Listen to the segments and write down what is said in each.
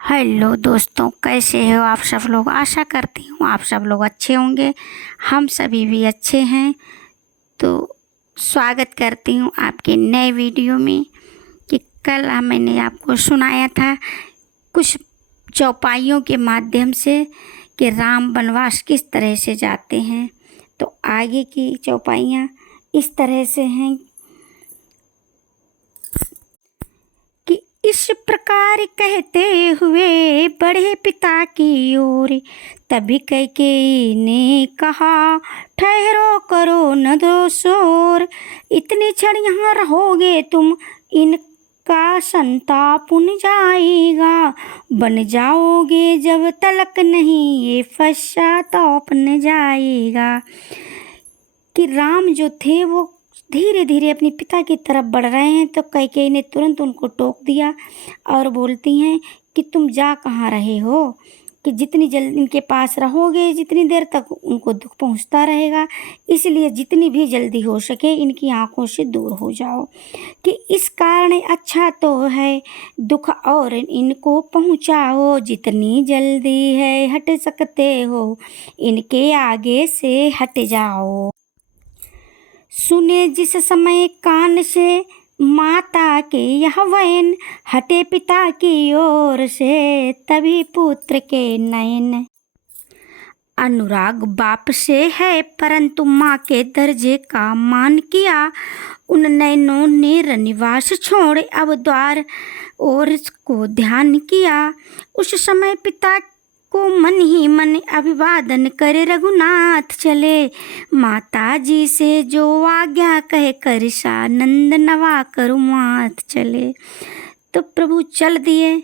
Hello दोस्तों, कैसे हो आप सब लोग। आशा करती हूँ आप सब लोग अच्छे होंगे। हम सभी भी अच्छे हैं। तो स्वागत करती हूँ आपके नए वीडियो में। कि कल मैंने आपको सुनाया था कुछ चौपाइयों के माध्यम से कि राम वनवास किस तरह से जाते हैं। तो आगे की चौपाइयाँ इस तरह से हैं कि इस प्रकार कहते हुए बढ़े पिता की ओर। तभी कैकेयी ने कहा, ठहरो करो न दो शोर। इतने क्षण यहाँ रहोगे तुम, इनका संताप उन जाएगा। बन जाओगे जब तलक नहीं ये पश्चाताप न जाएगा। कि राम जो थे वो धीरे धीरे अपने पिता की तरफ बढ़ रहे हैं तो कैकेयी ने तुरंत उनको टोक दिया और बोलती हैं कि तुम जा कहाँ रहे हो, कि जितनी जल्दी इनके पास रहोगे जितनी देर तक उनको दुख पहुंचता रहेगा, इसलिए जितनी भी जल्दी हो सके इनकी आंखों से दूर हो जाओ। कि इस कारण अच्छा तो है दुख और इनको पहुंचाओ। जितनी जल्दी है हट सकते हो इनके आगे से हट जाओ। सुने जिस समय कान से माता के यह वयन, हटे पिता की ओर से तभी पुत्र के नयन। अनुराग बाप से है परंतु माँ के दर्जे का मान किया। उन नयनों ने रनिवास छोड़ अब द्वार और को ध्यान किया। उस समय पिता को मन ही मन अभिवादन करे रघुनाथ चले। माता जी से जो आज्ञा कहे कर सानंद नवा करु मात चले। तो प्रभु चल दिए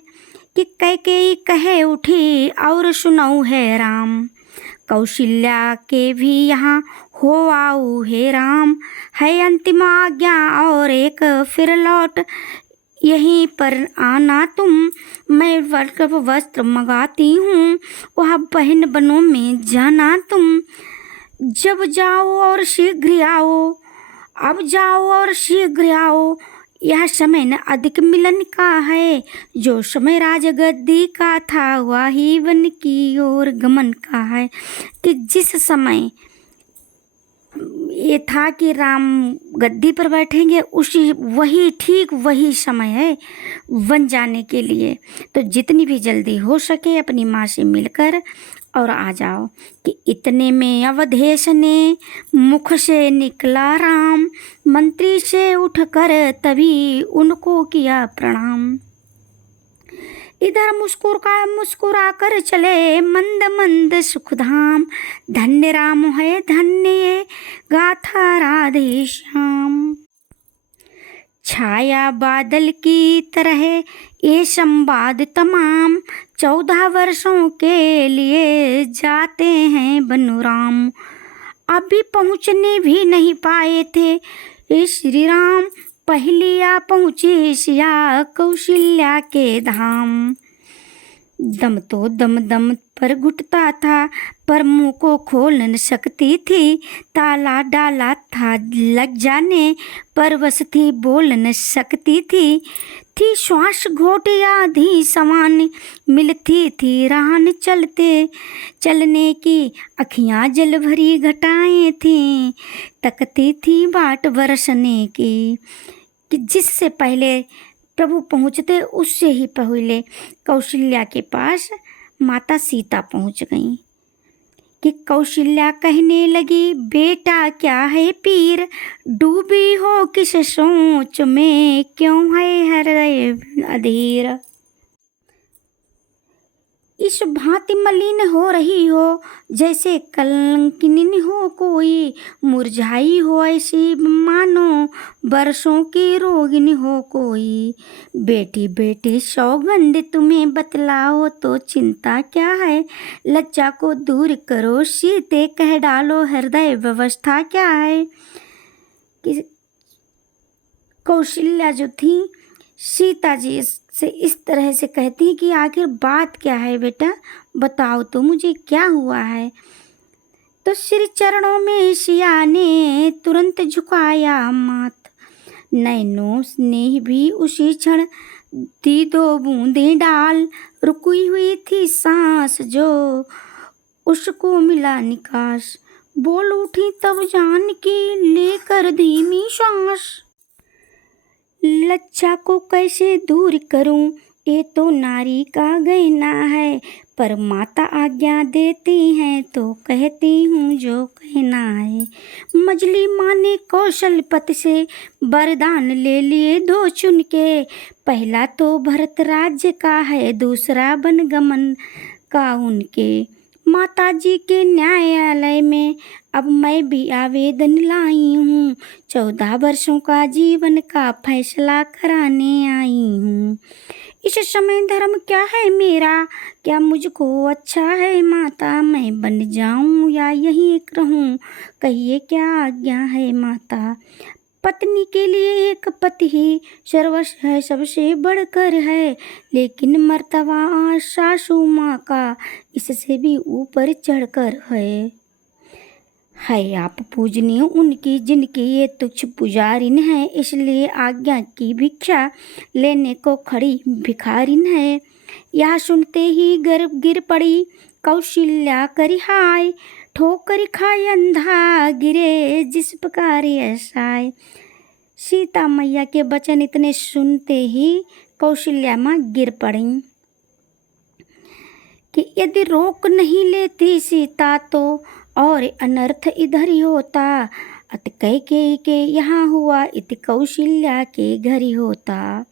कि कैकेयी कहे उठी और सुनऊ है राम। कौशल्या के भी यहाँ हो आओ हे राम। है अंतिम आज्ञा और एक फिर लौट यहीं पर आना तुम। मैं वस्त्र मंगाती हूँ वह बहन बनों में जाना तुम। जब जाओ और शीघ्र आओ, अब जाओ और शीघ्र आओ। यह समय न अधिक मिलन का है, जो समय राजगद्दी का था वही वन की ओर गमन का है। कि जिस समय ये था कि राम गद्दी पर बैठेंगे ठीक वही समय है वन जाने के लिए। तो जितनी भी जल्दी हो सके अपनी माँ से मिलकर और आ जाओ। कि इतने में अवधेश ने मुख से निकला राम। मंत्री से उठकर तभी उनको किया प्रणाम। इधर मुस्कुरा कर चले मंद मंद सुखधाम। धन्य राम है धन्य ये गाथा राधे श्याम। छाया बादल की तरह ये संवाद तमाम। 14 वर्षों के लिए जाते हैं बनुराम। अभी पहुँचने भी नहीं पाए थे ये श्री राम। पहली आ पहुँचे सिया कौशल्या के धाम। दम तो दम पर घुटता था पर मुंह को खोल न सकती थी। ताला डाला था लग जाने पर बस थी बोल न सकती थी। श्वास घोट आधी समान मिलती थी राहन चलते चलने की। अखियाँ जल भरी घटाएं थीं तकती थी बाट बरसने की। कि जिससे पहले प्रभु पहुँचते उससे ही पहले कौशल्या के पास माता सीता पहुँच गईं। कि कौशल्या कहने लगी, बेटा क्या है पीर। डूबी हो किस सोच में क्यों है हृदय अधीर। इस भांति मलिन हो रही हो जैसे कलंकिनी हो कोई। मुरझाई हो ऐसी मानो बरसों की रोगिनी हो कोई। बेटी बेटी सौगंध तुम्हें बतलाओ तो चिंता क्या है। लज्जा को दूर करो सीते कह डालो हृदय व्यवस्था क्या है। कि कौशल्या जो थी सीता जी से इस तरह से कहती कि आखिर बात क्या है बेटा, बताओ तो मुझे क्या हुआ है। तो श्री चरणों में सिया ने तुरंत झुकाया माथ। नैनों ने भी उसी क्षण दी 2 बूंदें डाल, रुकी हुई थी सांस जो उसको मिला निकास। बोल उठी तब जानकी लेकर धीमी सांस, लज्जा को कैसे दूर करूं, ये तो नारी का गहना है, पर माता आज्ञा देती हैं तो कहती हूँ जो कहना है। मजली माँ ने कौशलपति से वरदान ले लिए 2 चुन के, पहला तो भरत राज्य का है, दूसरा वनगमन का उनके। माताजी के न्यायालय में अब मैं भी आवेदन लाई हूँ, 14 वर्षों का जीवन का फैसला कराने आई हूँ। इस समय धर्म क्या है मेरा, क्या मुझको अच्छा है माता, मैं बन जाऊँ या यहीं रहूँ, कहिए क्या आज्ञा है माता। पत्नी के लिए एक पति ही सर्वस्व है, सबसे बढ़कर है, लेकिन मर्तबा सासू माँ का इससे भी ऊपर चढ़कर है आप पूजनीय उनकी जिनकी ये तुच्छ पुजारिन है, इसलिए आज्ञा की भिक्षा लेने को खड़ी भिखारिन है। यह सुनते ही गर्भ गिर पड़ी कौशल्या करी हाय, ठोकर खाए अंधा गिरे जिस प्रकार ऐसाय। सीता मैया के वचन इतने सुनते ही कौशल्या माँ गिर पड़ी कि यदि रोक नहीं लेती सीता तो और अनर्थ इधर ही होता, अत कैकेयी के यहाँ हुआ इत कौशल्या के घर ही होता।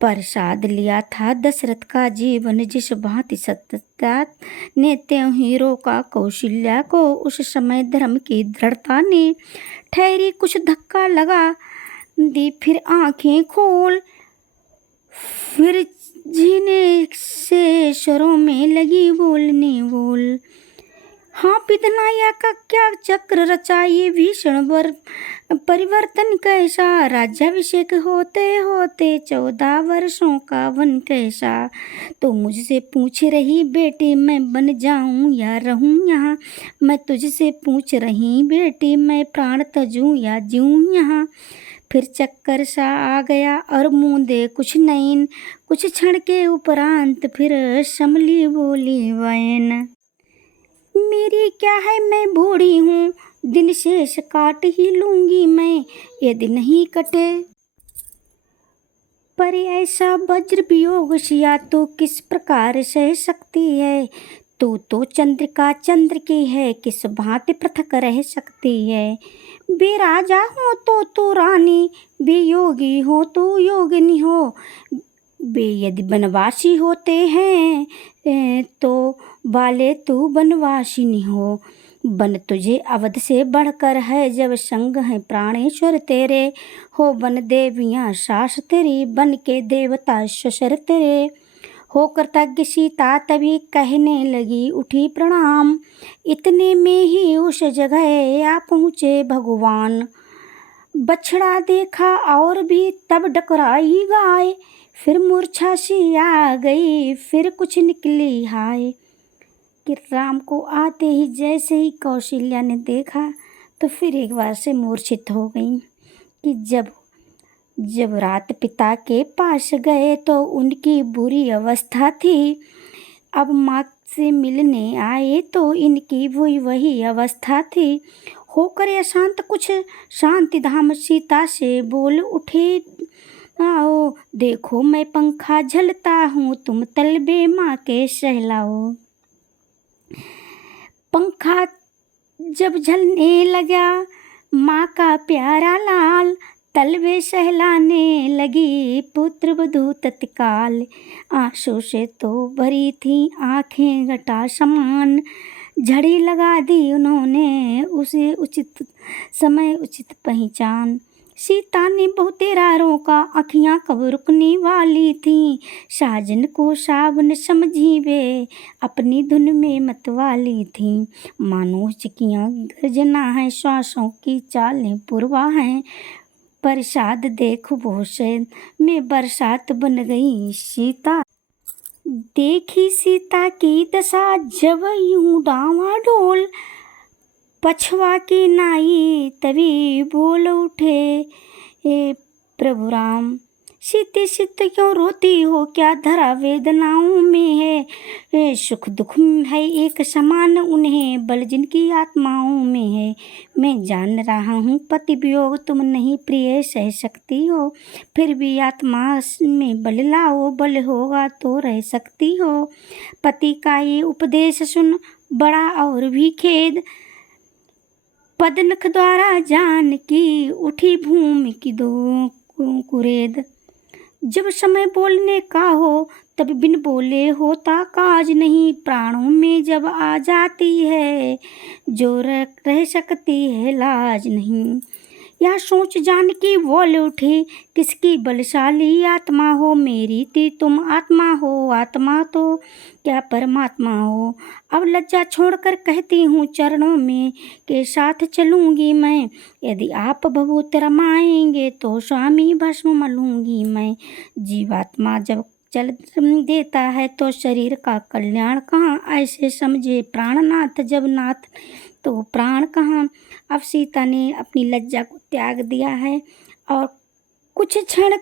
प्रसाद लिया था दशरथ का जीवन जिस भांति सत्यात ने त्यों ही रोका कौशल्या को, उस समय धर्म की दृढ़ता ने ठहरी कुछ धक्का लगा दी, फिर आंखें खोल, फिर जीने से स्वरों में लगी बोलने बोल। हाँ पितनाया का क्या चक्र रचा ये भीषण परिवर्तन कैसा, राज्याभिषेक होते होते 14 वर्षों का वन कैसा। तो मुझसे पूछ रही बेटी मैं बन जाऊं या रहूं यहाँ, मैं तुझसे पूछ रही बेटी मैं प्राण तजूं या जीऊं यहाँ। फिर चक्कर सा आ गया और मूंदे कुछ नैन, कुछ क्षण के उपरांत फिर संभली बोली बहन, मेरी क्या है मैं बूढ़ी हूँ, दिन शेष काट ही लूंगी मैं, यदि नहीं कटे पर ऐसा वज्र वियोग सिया तो किस प्रकार सह सकती है। तू तो चंद्रिका चंद्र की है, किस भांति पृथक रह सकती है। बेराजा हो तो तू रानी, बेयोगी हो तो योगिनी हो, बे यदि वनवासी होते हैं तो बाले तू वनवासिनी हो। बन तुझे अवध से बढ़कर है, जब संग है प्राणेश्वर तेरे, हो बन देवियाँ सास तेरी, बन के देवता ससुर तेरे। हो कृतज्ञ सीता तभी कहने लगी उठी प्रणाम, इतने में ही उस जगह आ पहुँचे भगवान। बछड़ा देखा और भी तब डकराई गाय, फिर मूर्छा सी आ गई फिर कुछ निकली हाय। कि राम को आते ही जैसे ही कौशल्या ने देखा तो फिर एक बार से मूर्छित हो गई कि जब रात पिता के पास गए तो उनकी बुरी अवस्था थी, अब माँ से मिलने आए तो इनकी वही अवस्था थी। होकर अशांत कुछ शांति धाम सीता से बोल उठे, आओ देखो मैं पंखा झलता हूँ, तुम तलबे माँ के सहलाओ। पंखा जब झलने लगा माँ का प्यारा लाल, तलवे सहलाने लगी पुत्र वधू तत्काल। आंसू से तो भरी थी आंखें घटा समान, झड़ी लगा दी उन्होंने उसे उचित समय उचित पहचान। सीता ने बहुतेरा रोका आँखियाँ कब रुकने वाली थीं, साजन को सावन समझी वे अपनी धुन में मतवाली थीं। मानो चिकियाँ गर्जना है, श्वासों की चालें पूर्वा हैं, प्रसाद देख भोसे में बरसात बन गई सीता। देखी सीता की दशा जब यूं डावाडोल, पछवा की नाई तभी बोल उठे प्रभु राम। सीते सीते क्यों रोती हो, क्या धरा वेदनाओं में है। सुख दुख है एक समान उन्हें, बल जिनकी आत्माओं में है। मैं जान रहा हूँ पति वियोग तुम नहीं प्रिय सह सकती हो, फिर भी आत्मा में बल लाओ, बल होगा तो रह सकती हो। पति का ये उपदेश सुन बड़ा और भी खेद, पदनख द्वारा जान की उठी भूमि की दो कुरेद। जब समय बोलने का हो तब बिन बोले होता काज नहीं, प्राणों में जब आ जाती है जो रह सकती है लाज नहीं। यह सोच जान की बोल उठी, किसकी बलशाली आत्मा हो, मेरी थी तुम आत्मा हो, आत्मा तो क्या परमात्मा हो। अब लज्जा छोड़कर कहती हूँ चरणों में के साथ चलूँगी मैं, यदि आप भभूत रमाएंगे तो स्वामी भस्म मलूँगी मैं। जीवात्मा जब चल देता है तो शरीर का कल्याण कहाँ, ऐसे समझे प्राणनाथ जब नाथ तो प्राण कहाँ। अब सीता ने अपनी लज्जा को त्याग दिया है और कुछ क्षण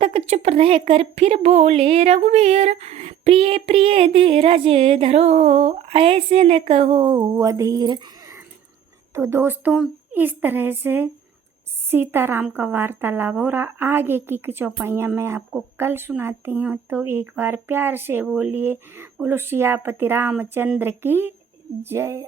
तक चुप रहकर फिर बोले, रघुवीर प्रिय प्रिय धीरज धरो, ऐसे न कहो अधीर। तो दोस्तों इस तरह से सीताराम का वार्तालाप हो रहा। आगे की चौपाइयाँ मैं आपको कल सुनाती हूँ, तो एक बार प्यार से बोलिए, बोलो सियापति रामचंद्र की जय।